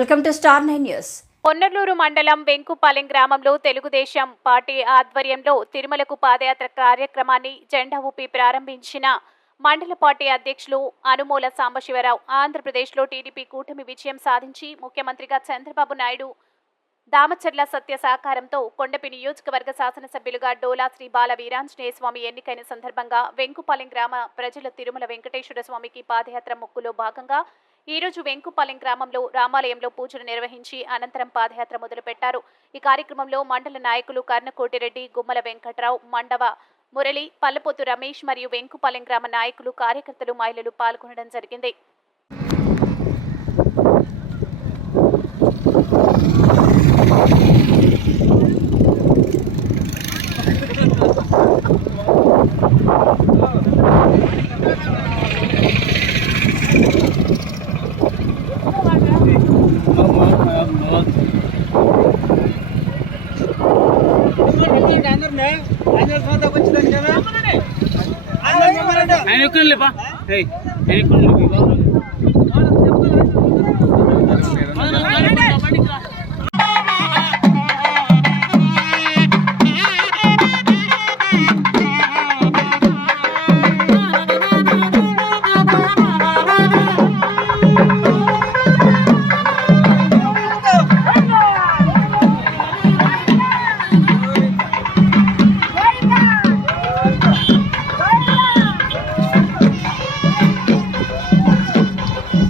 Welcome to star 9 news. Ponnaluru మండలం వెంకుపాలెం గ్రామంలో Telugu Desam party ఆధ్వర్యంలో తిరుమలకు పాదయాత్ర కార్యక్రమాన్ని జెండా ఊపి ప్రారంభించిన మండల పార్టీ అధ్యక్షులు అనుమూల సాంబశివరావు ఆంధ్రప్రదేశ్లో టీడీపీ కూటమి విజయం సాధించి ముఖ్యమంత్రిగా చంద్రబాబు నాయుడు దామచర్ల సత్య సహకారంతో కొండపి నియోజకవర్గ శాసనసభ్యులుగా డోలా శ్రీ బాల వీరాంజనేయ స్వామి ఎన్నికైన సందర్భంగా వెంకుపాలెం గ్రామ ప్రజల తిరుమల వెంకటేశ్వర స్వామికి పాదయాత్ర మొక్కులో భాగంగా ఈరోజు వెంకుపాలెం గ్రామంలో రామాలయంలో పూజలు నిర్వహించి అనంతరం పాదయాత్ర మొదలుపెట్టారు. ఈ కార్యక్రమంలో మండల నాయకులు కర్ణకోటిరెడ్డి, గుమ్మల వెంకట్రావు, మండవ మురళి, పల్లపోతు రమేష్ మరియు వెంకుపాలెం గ్రామ నాయకులు, కార్యకర్తలు, మహిళలు పాల్గొనడం జరిగింది. ఆయన